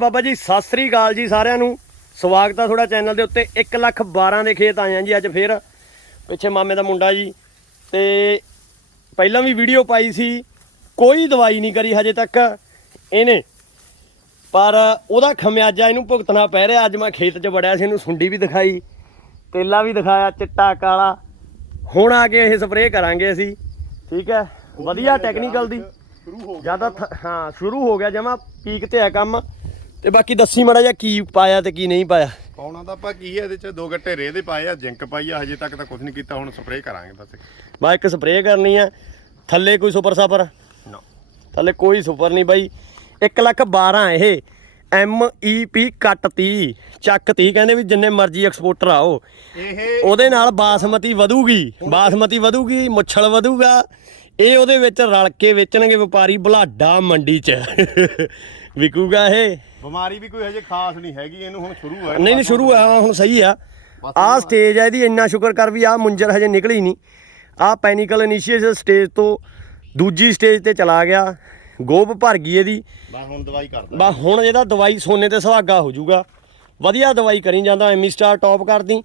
ਬਾਬਾ ਜੀ ਸਤਿ ਸ੍ਰੀ ਅਕਾਲ ਜੀ ਸਾਰਿਆਂ ਨੂੰ। ਸਵਾਗਤ ਆ ਤੁਹਾਡਾ ਚੈਨਲ ਦੇ ਉੱਤੇ। 1 ਲੱਖ 12 ਦੇ ਖੇਤ ਆਏ ਆ ਜੀ ਅੱਜ ਫੇਰ। ਪਿੱਛੇ ਮਾਮੇ ਦਾ ਮੁੰਡਾ ਜੀ। ਤੇ ਪਹਿਲਾਂ ਵੀ ਵੀਡੀਓ ਪਾਈ ਸੀ। ਕੋਈ ਦਵਾਈ ਨਹੀਂ ਕਰੀ ਹਜੇ ਤੱਕ ਇਹਨੇ। ਪਰ ਉਹਦਾ ਖਮਿਆਜਾ ਇਹਨੂੰ ਭੁਗਤਣਾ ਪੈ ਰਿਹਾ। ਅੱਜ ਮੈਂ ਖੇਤ 'ਚ ਵੜਿਆ ਸੀ ਇਹਨੂੰ ਸੁੰਡੀ ਵੀ ਦਿਖਾਈ। ਤੇਲਾ ਵੀ ਦਿਖਾਇਆ ਚਿੱਟਾ ਕਾਲਾ। ਹੁਣ ਆ ਕੇ ਇਹ ਸਪਰੇਅ ਕਰਾਂਗੇ ਅਸੀਂ। ਠੀਕ ਹੈ? ਵਧੀਆ ਟੈਕਨੀਕਲ ਦੀ। ਸ਼ੁਰੂ ਹੋ ਜ਼ਿਆਦਾ ਹਾਂ ਸ਼ੁਰੂ ਹੋ ਗਿਆ। ਜਮਾ ਪੀਕ ਤੇ ਆ ਕੰਮ। ਤੇ ਬਾਕੀ ਦੱਸੀ ਮੜਾ ਜਿਹਾ ਕੀ ਪਾਇਆ ਤੇ ਕੀ ਨਹੀਂ ਪਾਇਆ। ਪਾਉਣਾ ਤਾਂ ਆਪਾਂ ਕੀ ਹੈ ਇਹਦੇ ਚ ਦੋ ਗੱਟੇ ਰੇਹ ਦੇ ਪਾਏ ਆ ਜਿੰਕ ਪਾਈ ਆ ਹਜੇ ਤੱਕ ਤਾਂ ਕੁਝ ਨਹੀਂ ਕੀਤਾ ਹੁਣ ਸਪਰੇਅ ਕਰਾਂਗੇ ਬਸ ਬਾ ਇੱਕ ਸਪਰੇਅ ਕਰਨੀ ਆ ਥੱਲੇ ਕੋਈ ਸੁਪਰ ਸਾਪਰ? ਨਾ। ਥੱਲੇ ਕੋਈ ਸੁਪਰ ਨਹੀਂ ਬਾਈ। 1 ਲੱਖ 12 ਇਹ ਐਮ ਈ ਪੀ ਕੱਟ 30 ਚੱਕ 30 ਕਹਿੰਦੇ ਵੀ ਜਿੰਨੇ ਮਰਜ਼ੀ ਐਕਸਪੋਰਟਰ ਆਓ। ਇਹ ਉਹਦੇ ਨਾਲ ਬਾਸਮਤੀ ਵਧੂਗੀ ਬਾਸਮਤੀ ਵਧੂਗੀ ਮੁੱਛਲ ਵਧੂਗਾ। ਇਹ ਉਹਦੇ ਵਿੱਚ ਰਲ ਕੇ ਵੇਚਣਗੇ ਵਪਾਰੀ ਬੁਲਾਡਾ ਮੰਡੀ 'ਚ। ਵਿਕੂਗਾ ਇਹ? ਬਿਮਾਰੀ ਵੀ ਕੋਈ ਹਜੇ ਖਾਸ ਨਹੀਂ ਹੈਗੀ ਇਹਨੂੰ ਹੁਣ ਸ਼ੁਰੂ ਹੈ ਨਹੀਂ ਨਹੀਂ ਸ਼ੁਰੂ ਆ ਹੁਣ ਸਹੀ ਆ। ਆਹ ਸਟੇਜ ਆ ਇਹਦੀ ਇੰਨਾ ਸ਼ੁਕਰ ਕਰ ਵੀ ਆਹ ਮੁੰਜਰ ਹਜੇ ਨਿਕਲੀ ਨਹੀਂ। ਆਹ ਪੈਨਿਕਲ ਇਨੀਸ਼ੀਏਸ਼ਨ ਸਟੇਜ ਤੋਂ ਦੂਜੀ ਸਟੇਜ ਤੇ ਚਲਾ ਗਿਆ। ਗੋਬ ਭਰ ਗਈ ਇਹਦੀ। ਬਸ ਹੁਣ ਦਵਾਈ ਕਰਦਾ। ਬਾ ਹੁਣ ਇਹਦਾ ਦਵਾਈ ਸੋਨੇ ਤੇ ਸੁਹਾਗਾ ਹੋ ਜਾਊਗਾ। ਵਧੀਆ ਦਵਾਈ ਕਰੀ ਜਾਂਦਾ ਐਮੀ ਸਟਾਰ ਟੌਪ ਕਰਦੀ।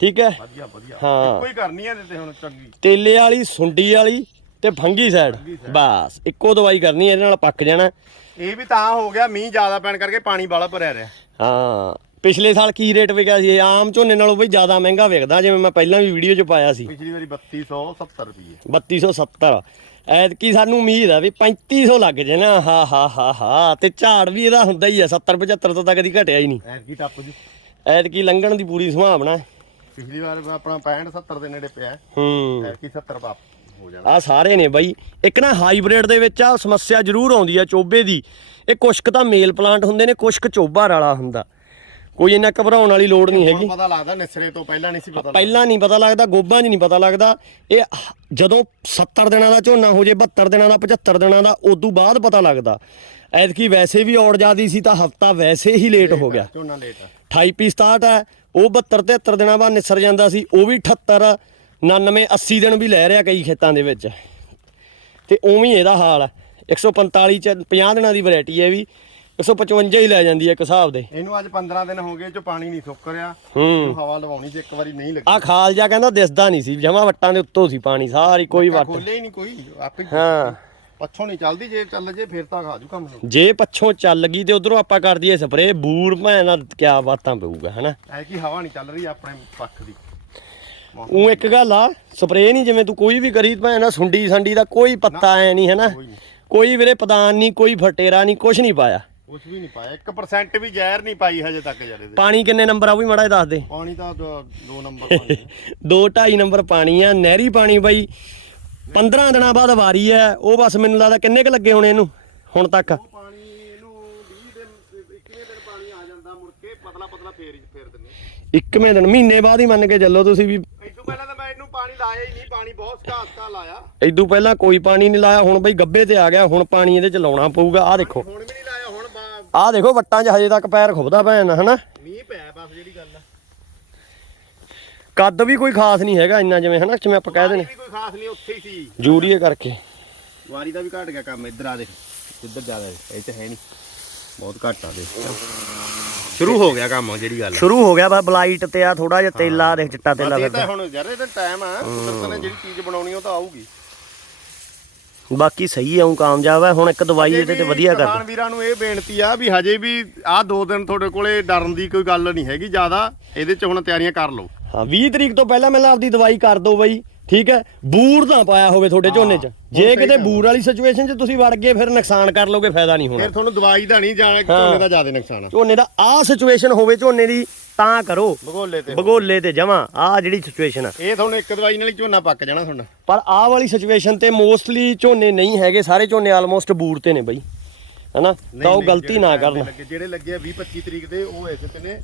ਠੀਕ ਹੈ? ਵਧੀਆ ਵਧੀਆ। ਹਾਂ। ਕੋਈ ਕਰਨੀ ਹੈ ਤੇ ਹੁਣ ਚੰਗੀ। ਤੇਲੇ ਵਾਲੀ ਸੁੰਡੀ ਵਾਲੀ ਤੇ ਫੰਗੀ ਸਾਈਡ ਬਸ ਇੱਕੋ ਦਵਾਈ ਕਰਨੀ ਇਹਦੇ ਨਾਲ ਪੱਕ ਜਾਣਾ। ਇਹ ਵੀ ਤਾਂ ਹੋ ਗਿਆ ਮੀਂਹ ਜ਼ਿਆਦਾ ਪੈਣ ਕਰਕੇ ਪਾਣੀ ਬਾਲਾ ਭਰਿਆ ਰਿਹਾ। ਹਾਂ ਪਿਛਲੇ ਸਾਲ ਕੀ ਰੇਟ ਵਿਕਿਆ ਸੀ? ਆਮ ਝੋਨੇ ਨਾਲੋਂ ਬਈ ਜ਼ਿਆਦਾ ਮਹਿੰਗਾ ਵਿਕਦਾ ਜਿਵੇਂ ਮੈਂ ਪਹਿਲਾਂ ਵੀ ਵੀਡੀਓ 'ਚ ਪਾਇਆ ਸੀ। ਪਿਛਲੀ ਵਾਰੀ 3270 ਰੁਪਏ 3270 ਐਤਕੀ ਸਾਨੂੰ ਉਮੀਦ ਆ ਵੀ 3500 ਲੱਗ ਜੇ ਨਾ। ਹਾ ਹਾ ਹਾ ਹਾ। ਤੇ ਝਾੜ ਵੀ ਇਹਦਾ ਹੁੰਦਾ ਹੀ ਆ 70 75 ਤੋਂ ਤਾਂ ਕਦੀ ਘਟਿਆ ਹੀ ਨਹੀਂ। ਐਤਕੀ ਟੱਪ ਜੂ। ਐਤਕੀ ਲੰਘਣ ਦੀ ਪੂਰੀ ਸੰਭਾਵਨਾ ਹੈ। ਪਿਛਲੀ ਵਾਰ ਆਪਣਾ 65 70 ਦੇ ਨੇੜੇ ਪਿਆ। ਹੂੰ। ਐਤਕੀ 70 ਪਾਪ ਆ ਸਾਰੇ ਨੇ ਬਾਈ। ਇੱਕ ਨਾ ਹਾਈਬ੍ਰਿਡ ਦੇ ਵਿੱਚ ਆ ਸਮੱਸਿਆ ਜ਼ਰੂਰ ਆਉਂਦੀ ਆ ਚੋਬੇ ਦੀ। ਇਹ ਕੁਸ਼ਕ ਤਾਂ ਮੇਲ ਪਲਾਂਟ ਹੁੰਦੇ ਨੇ ਕੁਸ਼ਕ ਚੋਬਾ ਵਾਲਾ ਹੁੰਦਾ। ਕੋਈ ਇੰਨਾ ਘਬਰਾਉਣ ਵਾਲੀ ਲੋੜ ਨਹੀਂ ਹੈਗੀ। ਪਤਾ ਲੱਗਦਾ ਨਿਸਰੇ ਤੋਂ ਪਹਿਲਾਂ ਨਹੀਂ ਸੀ ਪਤਾ ਪਹਿਲਾਂ ਨਹੀਂ ਪਤਾ ਲੱਗਦਾ ਗੋਬਾਂ 'ਚ ਨਹੀਂ ਪਤਾ ਲੱਗਦਾ। ਇਹ ਜਦੋਂ 70 ਦਿਨਾਂ ਦਾ ਝੋਨਾ ਹੋ ਜੇ 72 ਦਿਨਾਂ ਦਾ 75 ਦਿਨਾਂ ਦਾ ਉਦੋਂ ਬਾਅਦ ਪਤਾ ਲੱਗਦਾ। ਐਤਕੀ ਵੈਸੇ ਵੀ ਔੜ ਜਾਦੀ ਸੀ ਤਾਂ ਹਫਤਾ ਵੈਸੇ ਹੀ ਲੇਟ ਹੋ ਗਿਆ। ਝੋਨਾ ਲੇਟ ਆ। 28 ਪੀ 67 ਹੈ ਉਹ 72 73 ਦਿਨਾਂ ਬਾਅਦ ਨਿਸਰ ਜਾਂਦਾ ਸੀ ਉਹ ਵੀ 78 99 80 ਦਿਨ ਵੀ ਲੈ ਰਿਹਾ ਕਈ ਖੇਤਾਂ ਦੇ ਵਿੱਚ। ਤੇ ਉਵੇਂ ਹੀ ਇਹਦਾ ਹਾਲ ਹੈ 145 ਚ 50 ਦਿਨਾਂ ਦੀ ਵੈਰਾਈਟੀ ਹੈ ਵੀ। 155 ਹੀ ਲੈ ਜਾਂਦੀ ਹੈ ਇੱਕ ਹਿਸਾਬ ਦੇ। ਇਹਨੂੰ ਅੱਜ 15 ਦਿਨ ਹੋ ਗਏ ਚ ਪਾਣੀ ਨਹੀਂ ਸੁੱਕ ਰਿਹਾ। ਹੂੰ। ਹਵਾ ਲਵਾਉਣੀ ਜੇ ਇੱਕ ਵਾਰੀ ਨਹੀਂ ਲੱਗੀ। ਆ ਖਾਲ ਜਾ ਕਹਿੰਦਾ ਦਿਸਦਾ ਨਹੀਂ ਸੀ ਜਮਾ ਵੱਟਾਂ ਦੇ ਉੱਤੋਂ ਸੀ ਪਾਣੀ ਸਾਰੀ ਕੋਈ ਵੱਟ ਖੋਲੇ ਹੀ ਨਹੀਂ ਕੋਈ ਆਪੇ ਹਾਂ ਪੱਛੋਂ ਨਹੀਂ ਚੱਲਦੀ ਜੇ ਚੱਲ ਜੇ ਫਿਰ ਤਾਂ ਖਾ ਜੂ ਕੰਮ ਨੂੰ। ਜੇ ਪੱਛੋਂ ਚੱਲ ਗਈ ਤੇ ਉਧਰੋਂ ਆਪਾਂ ਕਰ ਦਈਏ ਸਪਰੇ ਬੂਰ ਭੈਣਾ ਕਿਆ ਬਾਤਾਂ ਪਊਗਾ ਹਨਾ? ਐ ਕੀ ਹਵਾ ਨਹੀਂ ਚੱਲ ਰਹੀ ਆਪਣੇ ਪੱਖ ਦੀ। ਉਹ ਇੱਕ ਗੱਲ ਆ ਸਪਰੇਅ ਨਹੀਂ ਜਿਵੇਂ ਤੂੰ ਕੋਈ ਵੀ ਕਰੀ ਭਾਵੇਂ ਨਾ ਸੁੰਡੀ ਸੰਡੀ ਦਾ ਕੋਈ ਪੱਤਾ ਐ ਨਹੀਂ ਹੈਨਾ? ਕੋਈ ਵੀਰੇ ਪਦਾਨ ਨਹੀਂ ਕੋਈ ਫਟੇਰਾ ਨਹੀਂ ਕੁਝ ਨਹੀਂ ਪਾਇਆ। ਕੁਝ ਵੀ ਨਹੀਂ ਪਾਇਆ। 1% ਵੀ ਜ਼ਹਿਰ ਪਾਈ ਹਜੇ ਤੱਕ ਯਾਰ ਪਾਣੀ ਕਿੰਨੇ ਨੰਬਰ ਆ ਉਹ ਵੀ ਮਾੜਾ ਦੱਸ ਦੇ। ਪਾਣੀ ਤਾਂ 2 ਨੰਬਰ 2 2.5 ਨੰਬਰ ਪਾਣੀ ਆ ਨਹਿਰੀ ਪਾਣੀ ਬਾਈ। 15 ਦਿਨਾਂ ਬਾਅਦ ਵਾਰੀ ਹੈ ਉਹ ਬਸ ਮੈਨੂੰ ਲੱਗਦਾ ਕਿੰਨੇ ਕੁ ਲੱਗੇ ਹੋਣੇ ਇਹਨੂੰ ਹੁਣ ਤੱਕ। 1ਵੇਂ ਦਿਨ ਮਹੀਨੇ ਬਾਅਦ ਹੀ ਮੰਨ ਕੇ ਚੱਲੋ ਤੁਸੀਂ ਵੀ। ਇਦੋਂ ਪਹਿਲਾਂ ਤਾਂ ਮੈਂ ਇਹਨੂੰ ਪਾਣੀ ਲਾਇਆ ਹੀ ਨਹੀਂ ਪਾਣੀ ਬਹੁਤ ਘਾਸ ਘਾ ਲਾਇਆ। ਇਦੋਂ ਪਹਿਲਾਂ ਕੋਈ ਪਾਣੀ ਨਹੀਂ ਲਾਇਆ ਹੁਣ ਬਈ ਗੱਬੇ ਤੇ ਆ ਗਿਆ ਹੁਣ ਪਾਣੀ ਇਹਦੇ ਚ ਲਾਉਣਾ ਪਊਗਾ। ਆਹ ਦੇਖੋ। ਹੁਣ ਵੀ ਨਹੀਂ ਲਾਇਆ ਹੁਣ ਆਹ ਦੇਖੋ ਵੱਟਾਂ 'ਚ ਹਜੇ ਤੱਕ ਪੈਰ ਖੁੱਬਦਾ ਪਿਆ ਨਾ ਹਨਾ? ਮੀਂਹ ਪਿਆ ਬਸ ਜਿਹੜੀ ਗੱਲ ਆ। ਕੱਦ ਵੀ ਕੋਈ ਖਾਸ ਨਹੀਂ ਹੈਗਾ ਇੰਨਾ ਜਿਵੇਂ ਹਨਾ? ਜਿਵੇਂ ਆਪਾਂ ਕਹਿ ਦਿੰਦੇ। ਵਾਰੀ ਵੀ ਖਾਸ ਨਹੀਂ ਉੱਥੇ ਹੀ ਸੀ। ਜੂਰੀਏ ਕਰਕੇ। ਵਾਰੀ ਦਾ ਵੀ ਘਟ ਗਿਆ ਕੰਮ ਇੱਧਰ ਆ ਦੇਖ ਇੱਧਰ ਜ਼ਿਆਦਾ ਹੈ, ਇਹ ਤੇ ਹੈ ਨਹੀਂ। ਬਹੁਤ ਘੱਟ ਆ ਦੇਖ। ਸ਼ੁਰੂ ਹੋ ਗਿਆ ਕੰਮ ਜਿਹੜੀ ਗੱਲ ਸ਼ੁਰੂ ਹੋ ਗਿਆ ਬਾ ਬਲਾਈਟ ਤੇ ਆ ਥੋੜਾ ਜਿਹਾ ਤੇਲਾ ਦੇਖ ਚਿੱਟਾ ਤੇਲਾ ਬਸ ਇਹ ਤਾਂ ਹੁਣ ਯਾਰ ਇਹਦਾ ਟਾਈਮ ਆ। ਕੁਦਰਤ ਨੇ ਜਿਹੜੀ ਚੀਜ਼ ਬਣਾਉਣੀ ਉਹ ਤਾਂ ਆਊਗੀ। ਬਾਕੀ ਸਹੀ ਆਉਂ ਕਾਮਯਾਬ ਹੈ ਹੁਣ ਇੱਕ ਦਵਾਈ ਇਹਦੇ ਤੇ ਵਧੀਆ ਕਰ ਕਿਸਾਨ ਵੀਰਾਂ ਨੂੰ ਇਹ ਬੇਨਤੀ ਆ ਵੀ ਹਜੇ ਵੀ ਆਹ ਦੋ ਦਿਨ ਤੁਹਾਡੇ ਕੋਲੇ ਡਰਨ ਦੀ ਕੋਈ ਗੱਲ ਨਹੀਂ ਹੈਗੀ ਜ਼ਿਆਦਾ। ਇਹਦੇ ਚ ਹੁਣ ਤਿਆਰੀਆਂ ਕਰ ਲਓ। ਹਾਂ 20 ਤਰੀਕ ਤੋਂ ਪਹਿਲਾਂ ਪਹਿਲਾਂ ਆਪਦੀ ਦਵਾਈ ਕਰ ਦਿਓ ਬਈ। ਠੀਕ ਹੈ? ਬੂਰ ਨਾ ਪਾਇਆ ਹੋਵੇ ਤੁਹਾਡੇ ਝੋਨੇ 'ਚ। ਜੇ ਕਿਤੇ। ਬੂਰ ਵਾਲੀ ਸਿਚੁਏਸ਼ਨ 'ਚ ਤੁਸੀਂ ਵੜ ਗਏ ਫਿਰ ਨੁਕਸਾਨ ਕਰ ਲੋਗੇ ਫਾਇਦਾ ਨਹੀਂ ਹੋਣਾ। ਫਿਰ ਤੁਹਾਨੂੰ ਦਵਾਈ ਦਾ ਨਹੀਂ ਜਾਣਾ। ਝੋਨੇ ਦਾ ਜ਼ਿਆਦਾ ਨੁਕਸਾਨ ਆ। ਝੋਨੇ ਦਾ ਆਹ ਸਿਚੁਏਸ਼ਨ ਹੋਵੇ ਝੋਨੇ ਦੀ ਤਾਂ ਕਰੋ। ਭਗੋਲੇ ਤੇ ਬਗੋਲੇ ਤੇ ਜਮਾ ਆਹ ਜਿਹੜੀ ਸਿਚੁਏਸ਼ਨ ਆ। ਇਹ ਤੁਹਾਨੂੰ ਇੱਕ ਦਵਾਈ ਨਾਲ ਹੀ ਝੋਨਾ ਪੱਕ ਜਾਣਾ ਤੁਹਾਡਾ। ਪਰ ਆਹ ਵਾਲੀ ਸਿਚੁਏਸ਼ਨ ਤੇ ਮੋਸਟਲੀ ਝੋਨੇ ਨਹੀਂ ਹੈਗੇ ਸਾਰੇ ਝੋਨੇ ਆਲਮੋਸਟ ਬੂਰ ਤੇ ਨੇ ਬਈ। ਹਨਾ? ਤਾਂ ਉਹ ਗਲਤੀ ਨਾ ਕਰਨ। ਜਿਹੜੇ ਲੱਗੇ 20 25 ਤਰੀਕ ਦੇ ਉਹ ਇਸ ਤੇ ਨੇ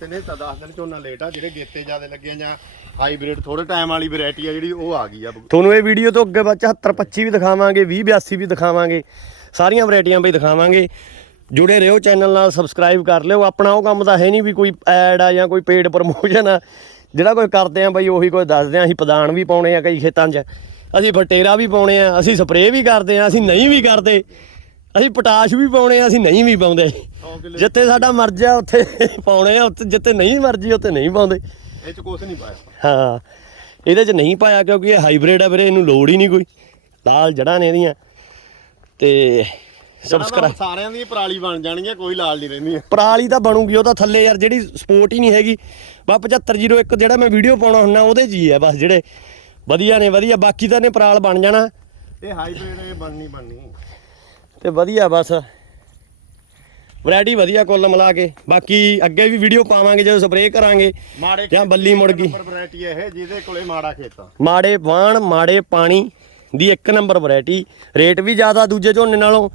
ਤੇ ਨੇ ਤਾਂ 10 ਦਿਨ ਝੋਨਾ ਲੇਟ ਆ ਜਿਹੜੇ ਗੇਤੇ ਜ਼ਿਆਦਾ ਲੱਗੇ ਆ ਜਾਂ ਹਾਈਬ੍ਰਿਡ ਥੋੜੇ ਟਾਈਮ ਵਾਲੀ ਵੈਰਾਈਟੀ ਆ ਜਿਹੜੀ ਉਹ ਆ ਗਈ ਆ। ਤੁਹਾਨੂੰ ਇਹ ਵੀਡੀਓ ਤੋਂ ਅੱਗੇ ਬਾਅਦ 74 25 ਵੀ ਦਿਖਾਵਾਂਗੇ 20 82 ਵੀ ਦਿਖਾਵਾਂਗੇ। ਸਾਰੀਆਂ ਵੈਰਾਈਟੀਆਂ ਬਈ ਦਿਖਾਵਾਂਗੇ। ਜੁੜੇ ਰਹੋ ਚੈਨਲ ਨਾਲ ਸਬਸਕ੍ਰਾਈਬ ਕਰ ਲਿਓ। ਆਪਣਾ ਉਹ ਕੰਮ ਤਾਂ ਹੈ ਨਹੀਂ ਵੀ ਕੋਈ ਐਡ ਆ ਜਾਂ ਕੋਈ ਪੇਡ ਪ੍ਰਮੋਸ਼ਨ ਆ। ਜਿਹੜਾ ਕੋਈ ਕਰਦੇ ਆ ਬਈ ਉਹੀ ਕੋਈ ਦੱਸਦੇ ਆ। ਅਸੀਂ ਪਦਾਨ ਵੀ ਪਾਉਣੇ ਆ ਕਈ ਖੇਤਾਂ 'ਚ। ਅਸੀਂ ਫਟੇਰਾ ਵੀ ਪਾਉਣੇ ਆ। ਅਸੀਂ ਸਪਰੇਅ ਵੀ ਕਰਦੇ ਆ। ਅਸੀਂ ਨਹੀਂ ਵੀ ਕਰਦੇ। ਅਸੀਂ ਪਟਾਸ਼ ਵੀ ਪਾਉਣੇ ਆ ਅਸੀਂ ਨਹੀਂ ਵੀ ਪਾਉਂਦੇ। 100 ਕਿੱਲੇ ਜਿੱਥੇ ਸਾਡਾ ਮਰਜ਼ੀ ਆ ਉੱਥੇ ਪਾਉਣੇ ਆ ਉੱਥੇ ਜਿੱਥੇ ਨਹੀਂ ਮਰਜ਼ੀ ਉੱਥੇ ਨਹੀਂ ਪਾਉਂਦੇ। ਇਹ ਚ ਕੁਛ ਨਹੀਂ ਪਾਇਆ। ਹਾਂ ਇਹਦੇ 'ਚ ਨਹੀਂ ਪਾਇਆ ਕਿਉਂਕਿ ਇਹ ਹਾਈਬ੍ਰਿਡ ਆ ਵੀਰੇ ਇਹਨੂੰ ਲੋੜ ਹੀ ਨਹੀਂ ਕੋਈ। ਲਾਲ ਜੜਾਂ ਨੇ ਇਹਦੀਆਂ। ਤੇ ਸਬਸਕ੍ਰਾਈਬ ਸਾਰਿਆਂ ਦੀ ਪਰਾਲੀ ਬਣ ਜਾਣਗੀਆਂ ਕੋਈ ਲਾਲ ਨਹੀਂ ਰਹਿੰਦੀ ਪਰਾਲੀ ਤਾਂ ਬਣੂਗੀ ਉਹ ਤਾਂ ਥੱਲੇ ਯਾਰ ਜਿਹੜੀ ਸਪੋਰਟ ਹੀ ਨਹੀਂ ਹੈਗੀ। ਬਾ 7501 ਜਿਹੜਾ ਮੈਂ ਵੀਡੀਓ ਪਾਉਣਾ ਹੁੰਦਾ ਉਹਦੇ 'ਚ ਹੀ ਬਸ ਜਿਹੜੇ ਵਧੀਆ ਨੇ ਵਧੀਆ ਬਾਕੀ ਤਾਂ ਨੇ ਪਰਾਲ ਬਣ ਜਾਣਾ। ਇਹ ਹਾਈਬ੍ਰਿਡ ਇਹ ਬਣਨੀ ਬਣਨੀ। ਤੇ ਵਧੀਆ ਬਸ। ਵੈਰਾਈਟੀ ਵਧੀਆ ਕੁੱਲ ਮਿਲਾ ਕੇ। ਬਾਕੀ ਅੱਗੇ ਵੀ ਵੀਡੀਓ ਪਾਵਾਂਗੇ ਜਦੋਂ ਸਪਰੇਅ ਕਰਾਂਗੇ ਮਾੜੇ ਜਾਂ ਬੱਲੀ ਮੁੜ ਗਈ ਵੈਰਾਈਟੀ ਇਹ ਜਿਹਦੇ ਕੋਲੇ ਮਾੜਾ ਖੇਤਾ। ਮਾੜੇ ਵਾਣ ਮਾੜੇ ਪਾਣੀ ਦੀ ਇੱਕ ਨੰਬਰ ਵੈਰਾਈਟੀ ਰੇਟ ਵੀ ਜ਼ਿਆਦਾ ਦੂਜੇ ਝੋਨੇ ਨਾਲੋਂ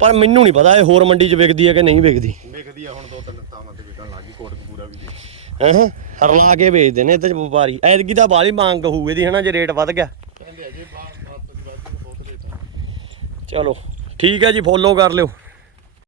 ਪਰ ਮੈਨੂੰ ਨਹੀਂ ਪਤਾ ਇਹ ਹੋਰ ਮੰਡੀ 'ਚ ਵਿਕਦੀ ਹੈ ਕਿ ਨਹੀਂ ਵਿਕਦੀ। ਵਿਕਦੀ ਆ ਹੁਣ ਦੋ ਤਿੰਨ ਥਾਵਾਂ ਤੇ ਵਿਕਣ ਲੱਗੀ ਕੋਟਕਪੂਰਾ ਵੀ ਦੇ। ਹਾਂ ਹਰਲਾ ਕੇ ਵੇਚਦੇ ਨੇ 'ਚ ਵਪਾਰੀ। ਐਤਕੀ ਤਾਂ ਬਾਹਲੀ ਮੰਗ ਹੋਊ ਇਹਦੀ ਹਨਾ ਜੇ ਰੇਟ ਵੱਧ ਗਿਆ। ਕਹਿੰਦੇ ਅਜੇ ਬਾਤ ਬਾਤ ਬਹੁਤ ਰੇਟ ਚਲੋ। ਠੀਕ ਹੈ ਜੀ ਫੋਲੋ ਕਰ ਲਿਓ।